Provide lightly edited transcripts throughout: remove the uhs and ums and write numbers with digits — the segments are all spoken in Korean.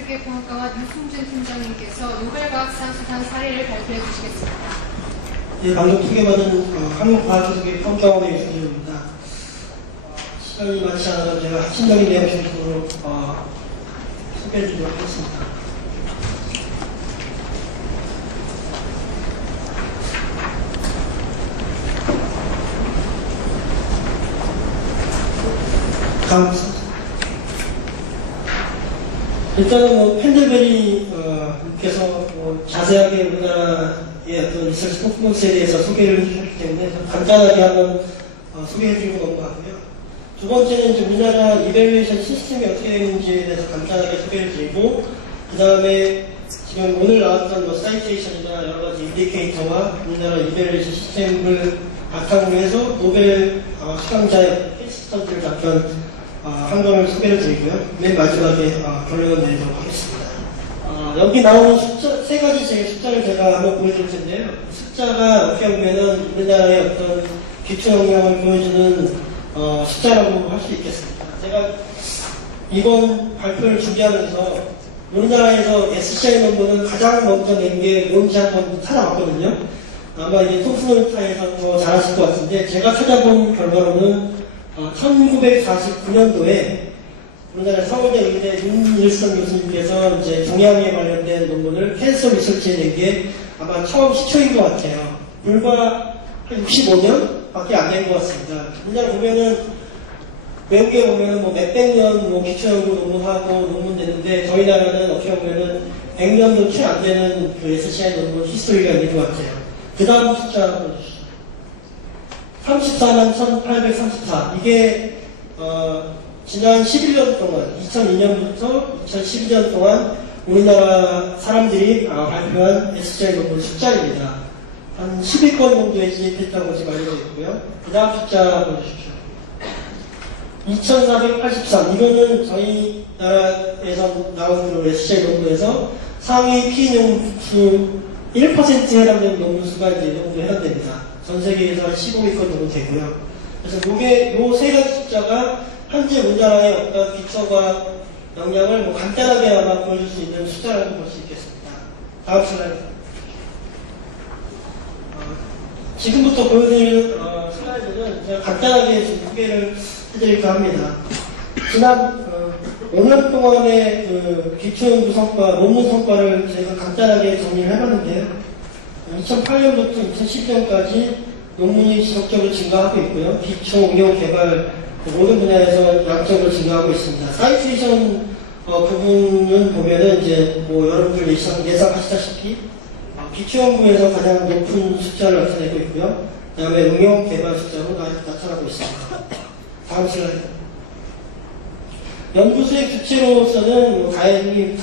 세계평가원 유승준 팀장님께서 노벨과학상수상 사례를 발표해 주시겠습니다. 예, 방금 소개받은 한국과학기술평가원의 유승준입니다. 시간이 많지 않아서 제가 핵심적인 내용 중심으로 소개해 드리도록 하겠습니다. 다음 일단은 펜들베리께서 자세하게 우리나라의 어떤 리서치 퍼포먼스에 대해서 소개를 해주셨기 때문에 간단하게 한번 소개해드리고 넘어가고요. 두 번째는 이제 우리나라 이밸류에이션 시스템이 어떻게 되는지에 대해서 간단하게 소개를 드리고, 그 다음에 지금 오늘 나왔던 사이테이션이나 여러 가지 인디케이터와 우리나라 이밸류에이션 시스템을 바탕으로 해서 노벨 수강자의 케이스 스터디를 잠깐 한 번을 소개를 드리고요. 맨 마지막에 결론을 내도록 하겠습니다. 여기 나오는 숫자, 세 가지 숫자를 제가 한번 보여드릴 텐데요. 숫자가 어떻게 보면은 우리나라의 어떤 기초 역량을 보여주는 숫자라고 할 수 있겠습니다. 제가 이번 발표를 준비하면서 우리나라에서 SCI 논문을 가장 먼저 낸 게 뭔지 한번 찾아봤거든요. 아마 이게 톰슨홀타에서 더 잘하실 것 같은데, 제가 찾아본 결과로는 1949년도에 우리나라 서울대 의대 윤일성 교수님께서 이제 종양에 관련된 논문을 캔서 리서치에 낸 게 아마 처음 시초인 것 같아요. 불과 한 65년 밖에 안 된 것 같습니다. 우리나라 보면은, 외국에 보면은 몇백 년 기초연구 논문하고 논문 냈는데, 저희 나라는 어떻게 보면은 100년도 채 안 되는 그 SCI 논문 히스토리가 있는 것 같아요. 그 다음 숫자 보여주시죠. 34만 1834. 이게, 지난 11년 동안, 2002년부터 2012년 동안 우리나라 사람들이 발표한 SCI 논문 숫자입니다. 한 10위권 정도에 진입했다고 지금 알려져 있고요. 그 다음 숫자 보여주십시오. 2483. 이거는 저희 나라에서 나온 그 SCI 논문에서 상위 피인용수 1%에 해당되는 논문 수가 이제 이 정도 해당됩니다. 전 세계에서 한 15위권 정도 되고요. 그래서 이게, 요 세 가지 숫자가 현재 우리나라의 어떤 기초과 역량을 간단하게 아마 보여줄 수 있는 숫자라고 볼 수 있겠습니다. 다음 슬라이드. 지금부터 보여드릴 슬라이드는 제가 간단하게 좀 소개를 해드릴까 합니다. 지난 5년 동안의 그 기초연구 성과, 논문 성과를 제가 간단하게 정리를 해봤는데요. 2008년부터 2010년까지 논문이 지속적으로 증가하고 있고요. 기초, 응용, 개발 모든 분야에서 양적으로 증가하고 있습니다. 사이테이션 부분은 보면은 이제 여러분들 예상하시다시피 기초 연구에서 가장 높은 숫자를 나타내고 있고요. 그 다음에 응용, 개발 숫자로 나타나고 있습니다. 다음 슬라이드. 연구소의 주체로서는 당연히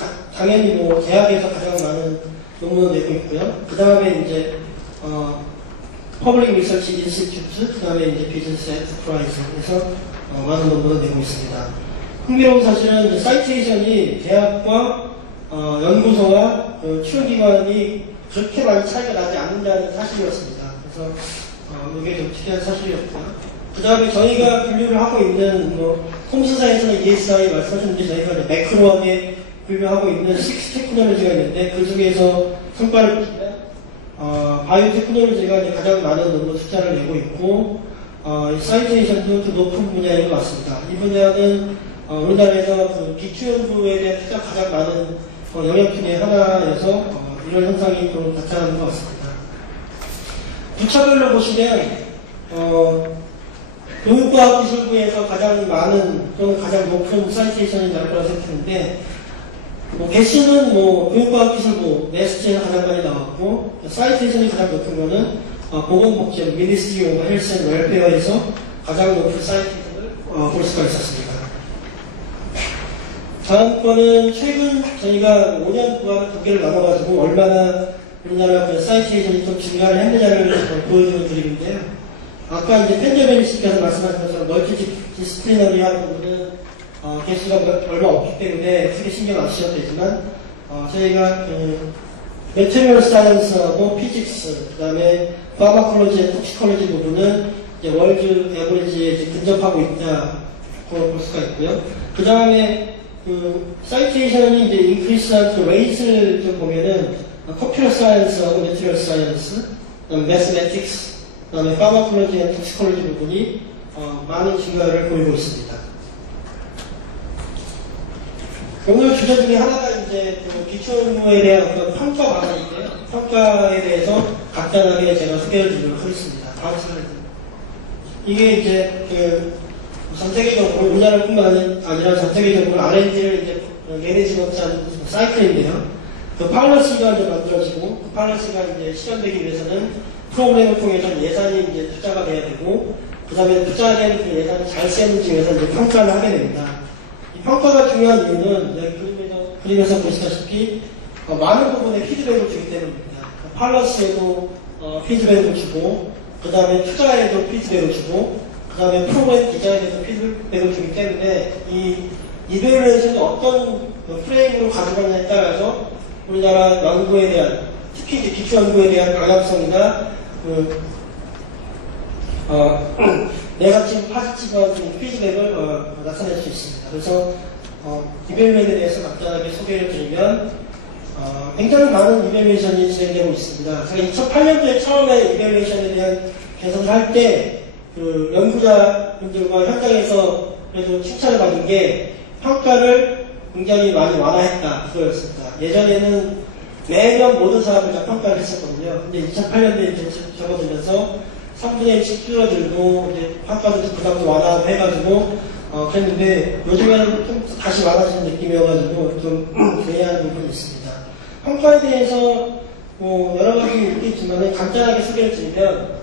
대학에서 가장 많은 논문을 내고 있고요. 그 다음에 이제, 퍼블릭 리서치 인스티튜트, 그 다음에 이제 비즈니스 엔터프라이즈에서 많은 논문을 내고 있습니다. 흥미로운 사실은 이제 사이테이션이 대학과 연구소와 출연기관이 그렇게 많이 차이가 나지 않는다는 사실이었습니다. 그래서 이게 좀 특이한 사실이었고요. 그 다음에 저희가 분류를 하고 있는 홈스사에서는 ESI 말씀하셨는데, 저희가 매크로하게 분류하고 있는 6 테크놀로지가 있는데, 그 중에서 성과를 보시면 바이오 테크놀로지가 이제 가장 많은 논문 숫자를 내고 있고, 사이테이션도 또 높은 분야인 것 같습니다. 이 분야는 우리나라에서 그 기초연구에 대한 투자가 가장 많은 영역 중에 하나여서 이런 현상이 좀 나타나는 것 같습니다. 부처별로 보시면 교육과학기술부에서 가장 많은 또는 가장 높은 사이테이션이 나올 거라고 생각했는데, 개수는 교육과학기술부, 네스트에서 가장 많이 나왔고, 사이테이션이 가장 높은 거는 보건복지부, 미니스트리 오브 헬스 앤 웰페어에서 가장 높은 사이테이션을 볼 수가 있었습니다. 다음 거는 최근 저희가 5년 동안 두개를 나눠가지고 얼마나 우리나라 사이테이션이 좀 증가를 했느냐를 보여주는 그림인데요. 아까 이제 펜저베리 씨께서 말씀하신 것처럼 멀티디스플리너리한 부분은 개수가 얼마 없기 때문에 크게 신경 안 쓰셔도 되지만, 저희가 매트리얼 사이언스하고 피직스, 그 다음에 파마콜로지, 톡시콜로지 부분은 이제 월드 에버리지에 근접하고 있다고 볼 수가 있고요. 그 다음에 사이테이션이 이제 인크리스한 그 레이트를 좀 보면은 컴퓨터 사이언스하고 매트리얼 사이언스, 그다음에 매스매틱스, 그다음에 파마콜로지와 톡시콜로지 부분이 많은 증가를 보이고 있습니다. 오늘 주제 중에 하나가 이제 그 기초연구에 대한 어떤 평가 방안인데요. 평가에 대해서 간단하게 제가 소개를 드리도록 하겠습니다. 다음 슬라이드. 이게 이제 전 세계적으로 우리나라뿐만 아니라 전 세계적으로 R&D를 이제 매니지먼트하는 사이클인데요. 그 팔러시가 이제 만들어지고 그 팔러시가 이제 실현되기 위해서는 프로그램을 통해서 예산이 이제 투자가 돼야 되고 그 다음에 투자된 그 예산이 잘 쓰였는지 위해서 이제 평가를 하게 됩니다. 이 평가가 중요한 이유는 그림에서 보시다시피 많은 부분에 피드백을 주기 때문입니다. 팔러스에도 피드백을 주고 그 다음에 투자에도 피드백을 주고 그 다음에 프로그램 디자인에도 피드백을 주기 때문에 이 이베루에이션이 어떤 프레임으로 가져가느냐에 따라서 우리나라 연구에 대한 특히 이제 기초 연구에 대한 방향성이나 네거티브 파지티브한 피드백을 나타낼 수 있습니다. 그래서 이베루에이션에 대해서 간단하게 소개를 드리면 굉장히 많은 이베루에이션이 진행되고 있습니다. 제가 2008년도에 처음에 이베루에이션에 대한 개선을 할 때 그 연구자분들과 현장에서 그래도 칭찬을 받은 게 평가를 굉장히 많이 완화했다 그거였습니다. 예전에는 매년 모든 사람을 다 평가를 했었거든요. 근데 2008년도에 이제 접어들면서 3분의 1씩 줄어들고 이제 평가도 부담도 완화하고 해가지고 그랬는데 요즘에는 좀 다시 많아지는 느낌이어가지고 좀 괴이한 부분이 있습니다. 평가에 대해서 여러 가지 있겠지만 간단하게 소개를 드리면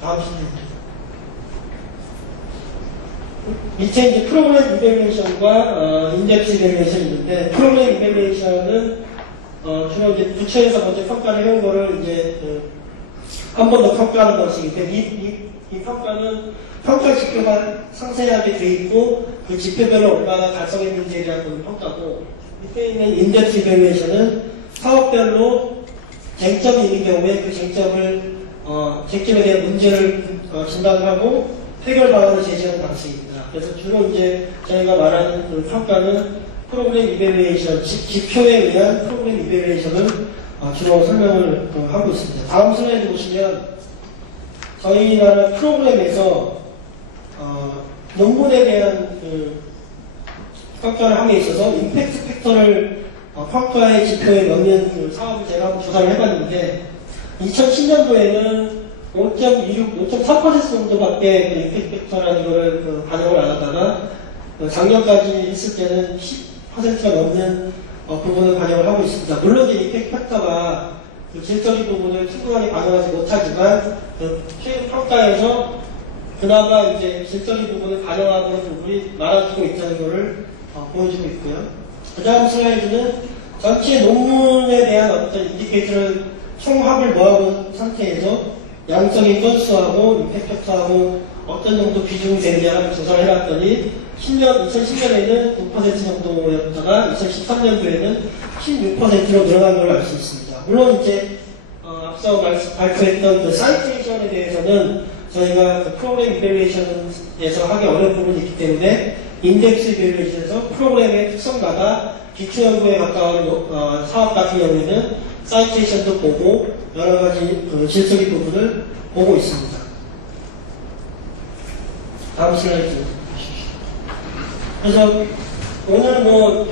다음 슬라이드. 밑에 이제 프로그램 이밸리에이션과 인덱스 이밸리에이션이 있는데 프로그램 이밸리에이션은 주로 이제 부처에서 먼저 평가를 해온 거를 이제 한 번 더 평가하는 것이기 이 평가는 평가 지표가 상세하게 되어 있고 그 지표별로 얼마나 달성했는지에 대한 평가고 밑에 있는 인덱스 이밸리에이션은 사업별로 쟁점이 있는 경우에 그 쟁점에 대한 문제를 진단을 하고 해결 방안을 제시하는 방식입니다. 그래서 주로 이제 저희가 말하는 그 평가는 프로그램 이밸리에이션, 지표에 의한 프로그램 이밸리에이션을 주로 설명을 하고 있습니다. 다음 슬라이드 보시면 저희 나라 프로그램에서 논문에 대한 그 평가를 함에 있어서 임팩트 팩터를 평가의 지표에 넣는 그 사업을 제가 한번 조사를 해봤는데 2010년도에는 5.4% 정도밖에 그 임팩트 팩터라는 거를 반영을 안 하다가 작년까지 했을 때는 10%가 넘는 부분을 반영을 하고 있습니다. 물론 이 임팩트 팩터가 그 질적인 부분을 충분하게 반영하지 못하지만 최근 평가에서 그나마 이제 질적인 부분을 반영하는 부분이 많아지고 있다는 것을 보여주고 있고요. 그 다음 슬라이드는 전체 논문에 대한 어떤 인디케이터를 총합을 모아본 상태에서 양적인 건수하고 임팩트 팩터하고 어떤 정도 비중이 되느냐를 조사를 해봤더니 2010년에는 9% 정도였다가 2013년도에는 16%로 늘어난 걸 알 수 있습니다. 물론 이제 앞서 발표했던 그 사이테이션에 대해서는 저희가 그 프로그램 이밸리에이션에서 하기 어려운 부분이 있기 때문에 인덱스 이밸리에이션에서 프로그램의 특성마다 기초연구에 가까운 사업 같은 경우에는 사이테이션도 보고 여러 가지 그 질적인 부분을 보고 있습니다. 다음 슬라이드. 그래서 오늘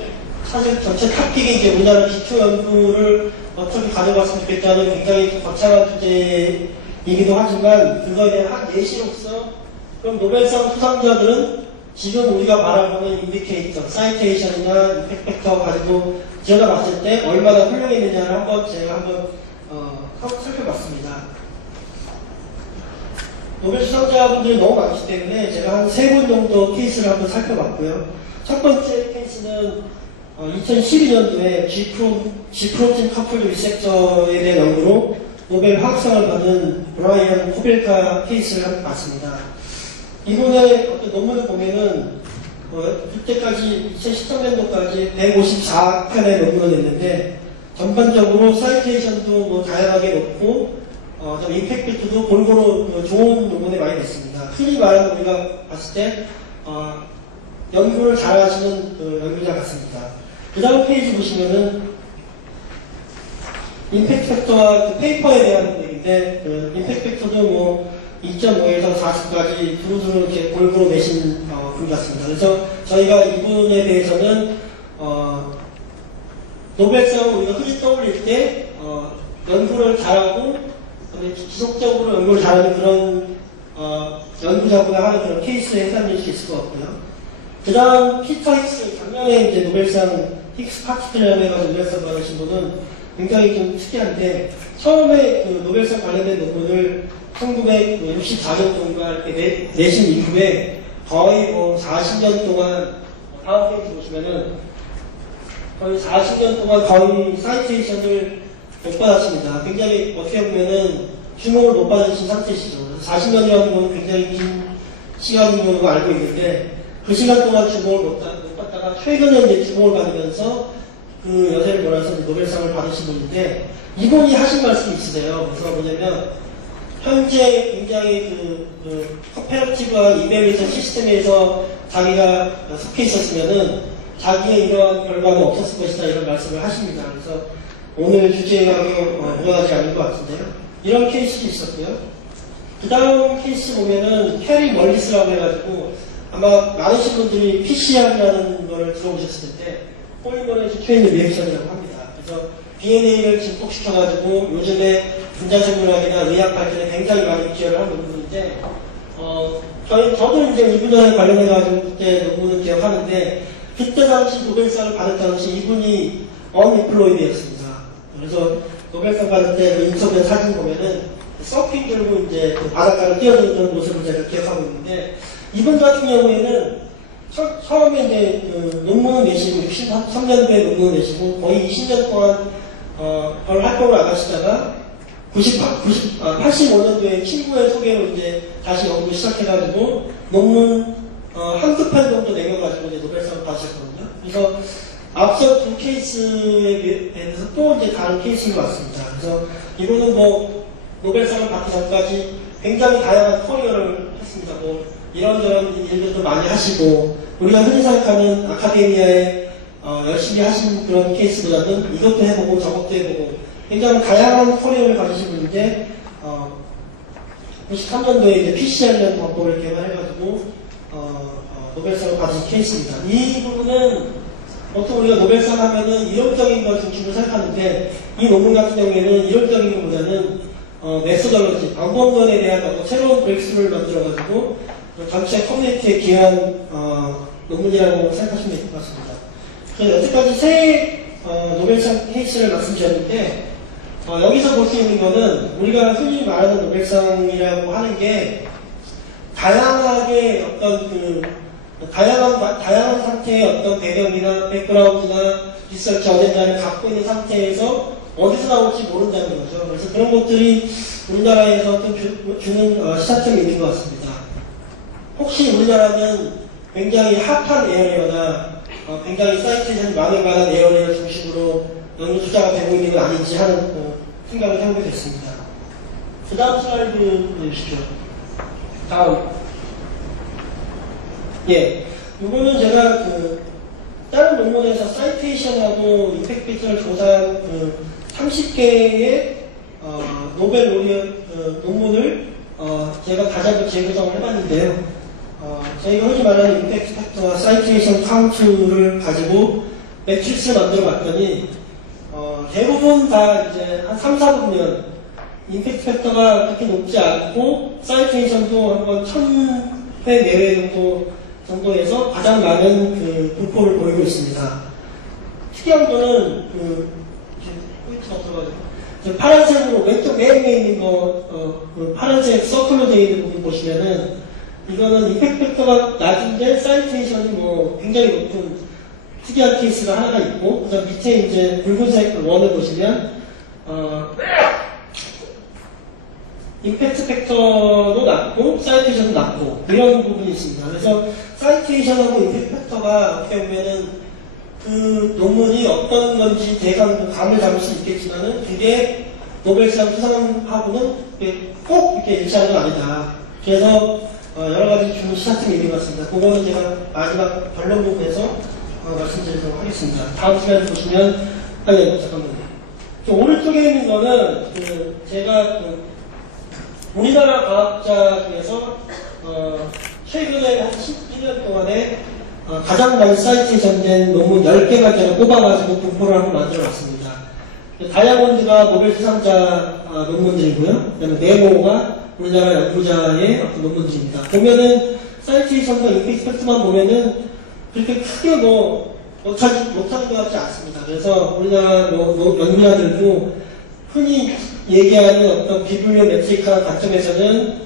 사실 전체 탑픽이 이제 우리나라 기초연구를 어떻게 가져갔으면 좋겠다는 굉장히 거창한 주제이기도 하지만 그거에 대한 한 예시로서 그럼 노벨상 수상자들은 지금 우리가 말하고는 인디케이터, 사이테이션이나 임팩트 팩터 가지고 제가 봤을 때 얼마나 훌륭했느냐를 제가 한번 살펴봤습니다. 노벨 수상자분들이 너무 많기 때문에 제가 한 3분 정도 케이스를 한번 살펴봤고요. 첫 번째 케이스는 2012년도에 G프로틴 커플 리셉터에 대한 연구로 노벨 화학상을 받은 브라이언 코벨카 케이스를 한번 봤습니다. 이분의 어떤 논문을 보면은 그때까지 2013년도까지 154편의 논문을 냈는데 전반적으로 사이테이션도 다양하게 넣고 임팩트도 골고루 좋은 논문에 많이 냈습니다. 흔히 말하는 우리가 봤을 때 연구를 잘하시는 그 연구자 같습니다. 그 다음 페이지 보시면은 임팩트 팩터와 그 페이퍼에 대한 얘기인데, 그 임팩트 팩터도 뭐 2.5에서 40까지 두루두루 이렇게 골고루 내신 분 같습니다. 그래서 저희가 이분에 대해서는 노벨상 우리가 흔히 떠올릴 때 연구를 잘하고 지속적으로 연구를 잘하는 그런 연구자분과 하는 그런 케이스에 해당될 수 있을 것 같고요. 그 다음 피터 힉스, 작년에 이제 노벨상 힉스 파티클이라고 해가지고 노벨상 받으신 분은 굉장히 좀 특이한데, 처음에 그 노벨상 관련된 논문을 1964년 동안 이렇게 내신 이후에 거의 뭐 40년 동안, 다음 페이지 보시면은 거의 40년 동안 거의 사이테이션을 못 받았습니다. 굉장히 어떻게 보면은 주목을 못 받으신 상태시죠. 40년이라는 건 굉장히 긴 시간인 걸로 알고 있는데, 그 시간 동안 주목을 못 받다가 최근에 이제 주목을 받으면서 그 여세를 몰아서 노벨상을 받으신 분인데, 이분이 하신 말씀이 있으세요. 그래서 뭐냐면, 현재 굉장히 그 코페러티브와 이벨리에이션 시스템에서 자기가 속해 있었으면은 자기의 이러한 결과는 없었을 것이다, 이런 말씀을 하십니다. 그래서 오늘 주제하고 무관하지 않은 것 같은데요. 이런 케이스도 있었고요. 그 다음 케이스 보면은 캐리 멀리스라고 해가지고, 아마 많으신 분들이 PCR이라는 걸 들어보셨을 텐데, 폴리머레이즈 체인 리액션이라고 합니다. 그래서 DNA를 증폭시켜가지고 요즘에 분자생물학이나 의학 발전에 굉장히 많이 기여를 한 논문인데, 저도 이제 이분에 관련해가지고 그때 논문을 기억하는데, 그때 당시 노벨상을 받을 당시 이분이 언리플로이드였습니다. 그래서 노벨상 받을 때 그 인터뷰 사진 보면은 서핑 들고 이제 그 바닷가를 뛰어드는 모습을 제가 기억하고 있는데, 이분 같은 경우에는 처음에 이제 그 논문을 내시고 63년도에 논문을 내시고 거의 20년 동안 그걸 활동을 안 하시다가 85년도에 친구의 소개로 이제 다시 연구를 시작해가지고 논문 한두 편 정도 내려가지고 이제 노벨상을 받으셨거든요. 그래서 앞서 두 케이스에 대해서 또 이제 다른 케이스인 것 같습니다. 그래서 이분은 뭐 노벨상을 받기 전까지 굉장히 다양한 커리어를 했습니다. 뭐 이런저런 일들도 많이 하시고, 우리가 흔히 생각하는 아카데미아에 열심히 하신 그런 케이스보다는 이것도 해보고 저것도 해보고 굉장히 다양한 커리어를 가지신 분인데, 93년도에 이제 PCR이라는 방법을 개발해가지고 노벨상을 받으신 케이스입니다. 이 부분은 보통 우리가 노벨상 하면은 이론적인 걸 중심으로 생각하는데, 이 논문 같은 경우에는 이론적인 것보다는 메소덜러지, 방법론에 대한 어떤 새로운 브레이크스루를 만들어가지고 전체 커뮤니티에 기여한 논문이라고 생각하시면 될 것 같습니다. 그래서 여태까지 세 노벨상 케이스를 말씀드렸는데, 여기서 볼 수 있는 거는 우리가 흔히 말하는 노벨상이라고 하는 게 다양하게 어떤 다양한 상태의 어떤 배경이나 백그라운드나 리서치 어젠다를 갖고 있는 상태에서 어디서 나올지 모른다는 거죠. 그래서 그런 것들이 우리나라에서 좀 주는 시사점이 있는 것 같습니다. 혹시 우리나라는 굉장히 핫한 에어리어나 굉장히 사이트에서 많을 만한 에어리어 중심으로 연구 투자가 되고 있는 건 아닌지 하는 생각을 해보게 됐습니다. 그 다음 슬라이드 보여주시죠. 다음. 예. 이거는 제가 다른 논문에서 사이테이션하고 임팩트 팩터를 조사한 30개의 노벨 로리엇 논문을 제가 다시 한번 재구성을 해봤는데요. 저희가 흔히 말하는 임팩트 팩터와 사이테이션 카운트를 가지고 매트릭스를 만들어 봤더니 대부분 다 이제 한 3, 4분면 임팩트 팩터가 그렇게 높지 않고 사이테이션도 한번 1000회 내외 정도에서 가장 많은 분포를 보이고 있습니다. 특이한 거는 포인트가 없어가지고 파란색으로 왼쪽 맨 위에 있는 파란색 서클로 되어 있는 부분 보시면은 이거는 임팩트 팩터가 낮은데 사이테이션이 뭐 굉장히 높은 특이한 케이스가 하나가 있고, 그다음 밑에 이제 붉은색 원을 보시면 임팩트 팩터도 낮고 사이테이션도 낮고 이런 부분이 있습니다. 그래서 사이테이션하고 임팩트 팩터가 어떻게 보면은 그 논문이 어떤 건지 대강 감을 잡을 수 있겠지만은 그게 노벨상 수상하고는 꼭 이렇게 일치하는 건 아니다. 그래서 여러 가지 좋은 시사점이 있는 것 같습니다. 그거는 제가 마지막 결론 부분에서 말씀드리도록 하겠습니다. 다음 시간에 보시면, 잠깐만요. 오른쪽에 있는 거는, 제가, 우리나라 과학자 중에서, 최근에 한 11년 동안에, 가장 많이 사이테이션된 논문 10개만 제가 뽑아가지고 분포를 한번 만들어 봤습니다. 다이아몬드가 노벨 수상자 논문들이고요. 그다음에 네모가 우리나라 연구자의 어떤 논문들입니다. 보면은 사이테이션과 임팩트 팩트만 보면은 그렇게 크게 못하는 것 같지 않습니다. 그래서 우리나라 연구자들도 흔히 얘기하는 어떤 비블리오 메트릭한 관점에서는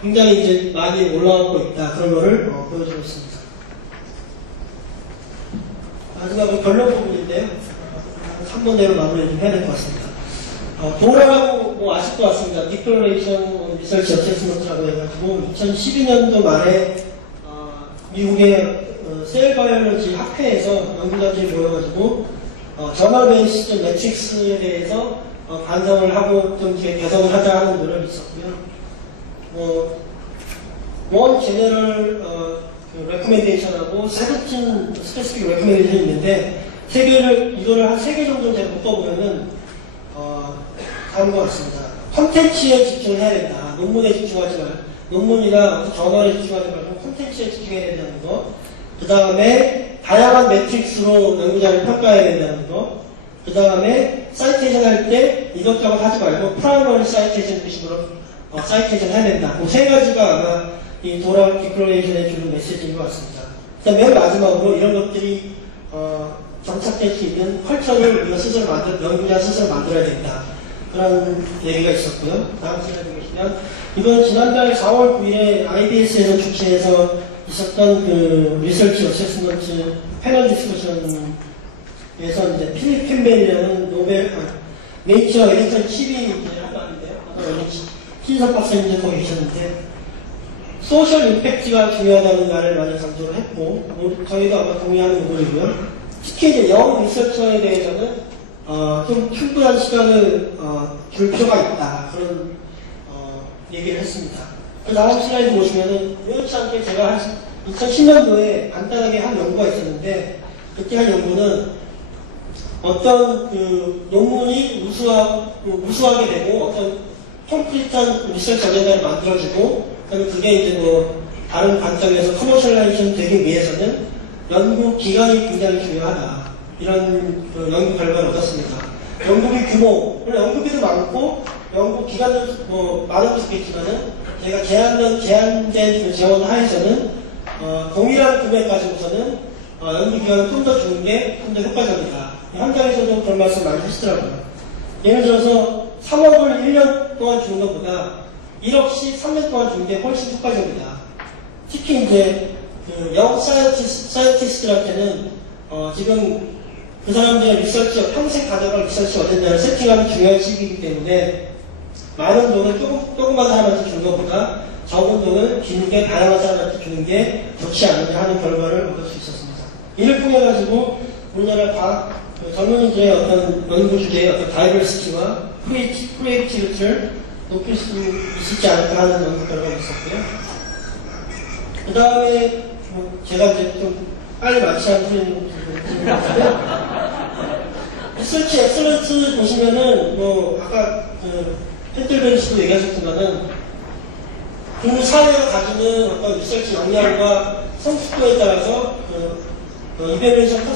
굉장히 이제 많이 올라오고 있다. 그런 거를 보여주고 있습니다. 마지막으로 결론 부분인데요. 3번 내로 마무리 좀 해야 될 것 같습니다. 도라라고 아실 것 같습니다. Declaration Research Assessment라고 해가지고 2012년도 말에 미국의 셀 바이올로지 학회에서 연구자들이 모여가지고 저널 베이스드 매트릭스에 대해서 반성을 하고 좀 개선을 하자 하는 노력이 있었고요. 원 제너럴 레코멘데이션하고 17 스페시픽 레코멘데이션이 있는데 이거를 한 3개 정도 제가 묶어보면은 다른 것 같습니다. 콘텐츠에 집중을 해야 된다. 논문에 집중하지 말고 논문이나 저널에 집중하지 말고 콘텐츠에 집중해야 된다는 거. 그 다음에 다양한 매트릭스로 연구자를 평가해야 된다는 거. 그 다음에 사이테이션 할 때 이것저것 하지 말고 프라이머리 사이테이션 식으로 사이테이션 해야 된다. 그 3가지가 아마 이 도라 디클레이션에 주는 메시지인 것 같습니다. 맨 마지막으로 이런 것들이 정착될 수 있는 컬처를 우리가 연구자 스스로 만들어야 된다. 그런 얘기가 있었고요. 다음 슬라이드 보시면 이건 지난달 4월 9일에 IBS에서 주최해서 있었던 그 리서치 어세스먼트 패널 디스커션에서 이제 필립 캠벨이라는 네이처 에디션 12 한 말인데요. 신석 박사님도 거기 계셨는데 소셜 임팩트가 중요하다는 말을 많이 강조를 했고 저희도 아마 동의하는 부분이고요. 특히 이제 영 리서처에 대해서는 좀 충분한 시간을 줄 필요가 있다. 그런 얘기를 했습니다. 그 다음 슬라이드 보시면은 우연치 않게 제가 한 2010년도에 간단하게 한 연구가 있었는데 그때 한 연구는 어떤 그 논문이 우수하게 되고 어떤 컴플리트한 리서치 어젠다를 만들어지고 그게 이제 다른 관점에서 커머셜라이제이션 되기 위해서는 연구 기간이 굉장히 중요하다. 이런 연구 결과를 얻었습니다. 연구비 규모, 물론 연구비도 많고 연구 기간도 많은 것도 있지만은 저희가 제한된 재원 하에서는 동일한 금액 가지고서는 연구 기간을 좀 더 주는 게 좀 더 효과적이다. 현장에서도 그런 말씀 많이 하시더라고요. 예를 들어서 3억을 1년 동안 주는 것보다 1억씩 3년 동안 주는 게 훨씬 효과적이다. 특히 이제 영 사이언티스트들한테는 지금 그 사람들의 평생 가져갈 리서치 어젠다를 세팅하는 중요한 시기이기 때문에 많은 돈을 조그만 사람한테 주는 것보다 적은 돈을 길게 다양한 사람한테 주는 게 좋지 않느냐 하는 결과를 얻을 수 있었습니다. 이를 통해 가지고 우리나라 과학 젊은이들의 어떤 연구 주제의 어떤 다이버시티와 크리에이티비티를 높일 수 있지 않을까 하는 연구 결과가 있었고요. 그 다음에 제가 이제 좀 빨리 마치한 소리는 리서치 엑셀런스 보시면은 아까 펜틀베리 씨도 얘기하셨지만은 그 사회가 가지는 어떤 리서치 역량과 성숙도에 따라서 이베레이션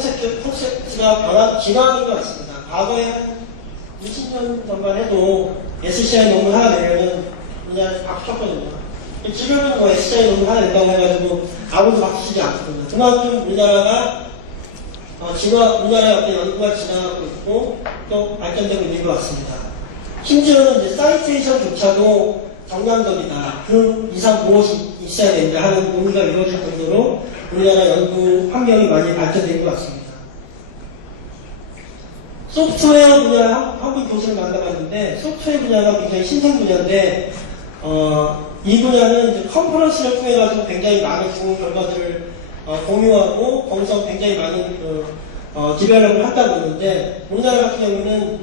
콘셉트가 진화하는 것 같습니다. 과거에 한 20년 전만 해도 SCI 논문 하나 내면은 그냥 박수 쳤거든요. 지금은 SCI 논문 하나 낸다고 해가지고 아무도 박수 치지 않거든요. 그만큼 우리나라의 어떤 연구가 진화하고 있고 또 발전되고 있는 것 같습니다. 심지어는 이제 사이테이션조차도 정량적이다. 그 이상 무엇이 있어야 된다 하는 논의가 이루어질 정도로 우리나라 연구 환경이 많이 발전된 것 같습니다. 소프트웨어 분야 한국 교수를 만나봤는데 소프트웨어 분야가 굉장히 신생 분야인데 이 분야는 이제 컨퍼런스를 통해 가지고 굉장히 많은 좋은 결과들을 공유하고 거기서 굉장히 많은 디벨롭을 한다고 했는데 우리나라 같은 경우는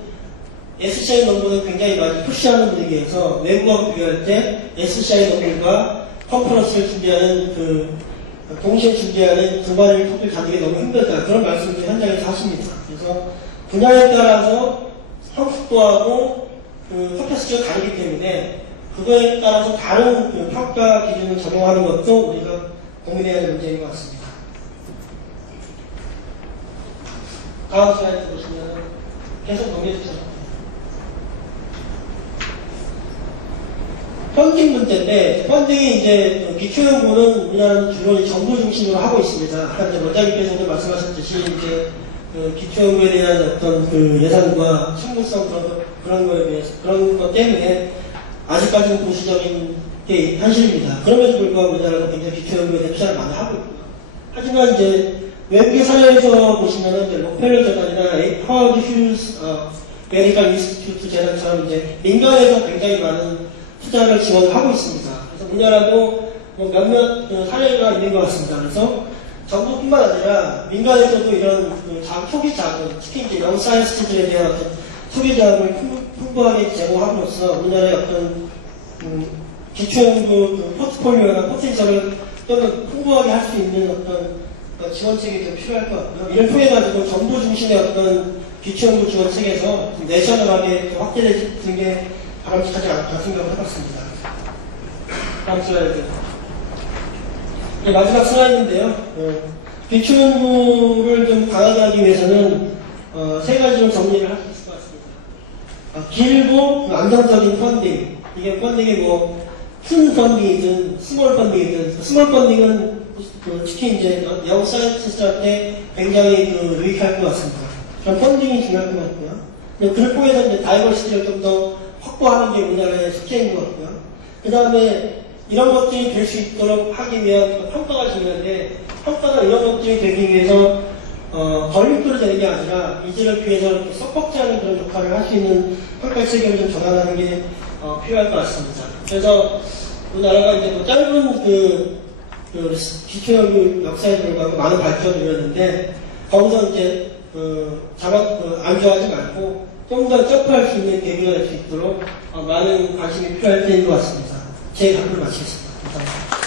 SCI 논문을 굉장히 많이 푸시하는 분위기에서 외국하고 비교할 때 SCI 논문과 컨퍼런스를 준비하는 동시에 준비하는 두 마리를 턱을 가지기 너무 힘들다. 그런 말씀을 현장에서 하십니다. 그래서 분야에 따라서 성숙도하고 커패시티가 다르기 때문에 그거에 따라서 다른 평가 기준을 적용하는 것도 우리가 고민해야 할 문제인 것 같습니다. 다음 슬라이드 보시면 계속 넘겨주세요. 펀딩 문제인데, 펀딩이 이제 기초연구는 우리나라는 주로 정부 중심으로 하고 있습니다. 아까 이제 원장님께서도 말씀하셨듯이 이제 기초연구에 대한 어떤 예산과 충분성 그런 거에 대해서 그런 것 때문에 아직까지는 보수적인 게 현실입니다. 그럼에도 불구하고 우리나라가 굉장히 기초연구에 대한 투자를 많이 하고 있고요. 하지만 이제 외국의 사례에서 보시면은 이제 록펠러 재단이나 하워드 휴스 메디컬 인스티튜트 재단처럼 이제 민간에서 굉장히 많은 투자를 지원하고 있습니다. 그래서 우리나라도 몇몇 사례가 있는 것 같습니다. 그래서 정부뿐만 아니라 민간에서도 이런 초기 자금, 특히 이제 영사이언스들에 대한 어떤 초기 자금을 풍부하게 제공함으로써 우리나라의 어떤 기초연구 포트폴리오나 포텐셜을 좀 더 풍부하게 할 수 있는 어떤 지원책이 좀 필요할 것 같고요. 이를 통해 가지고 정부 중심의 어떤 기초연구 지원책에서 내셔널하게 확대되는 게 바람직하지 않다 생각을 해봤습니다. 다음 슬라이드. 네, 마지막 슬라이드인데요. 기초연구를 좀 강하게 하기 위해서는 세 가지로 정리를 할 수 있을 것 같습니다. 길고 안정적인 펀딩. 이게 펀딩이 큰 펀딩이든 스몰 펀딩이든, 스몰 펀딩은 특히 이제 영어 사이언티스트한테 굉장히 유익할 것 같습니다. 그런 펀딩이 중요할 것 같고요. 그를 통해서 이제 다이버시티를 좀 더 확보하는 게 우리나라의 숙제인 것 같고요. 그 다음에 이런 것들이 될 수 있도록 하기 위한 평가가 중요한데, 평가가 이런 것들이 되기 위해서 걸림돌이 되는 게 아니라 이들을 위해서 서포트하는 그런 역할을 할 수 있는 평가 체계를 좀 전환하는 게 필요할 것 같습니다. 그래서 우리나라가 이제 짧은 기초연구 역사에 불과하고 많은 발전을 이뤘는데, 거기서 이제 안주하지 말고 좀 더 점프할 수 있는 계기가 될 수 있도록 많은 관심이 필요할 때인 것 같습니다. 제 답을 마치겠습니다. 감사합니다.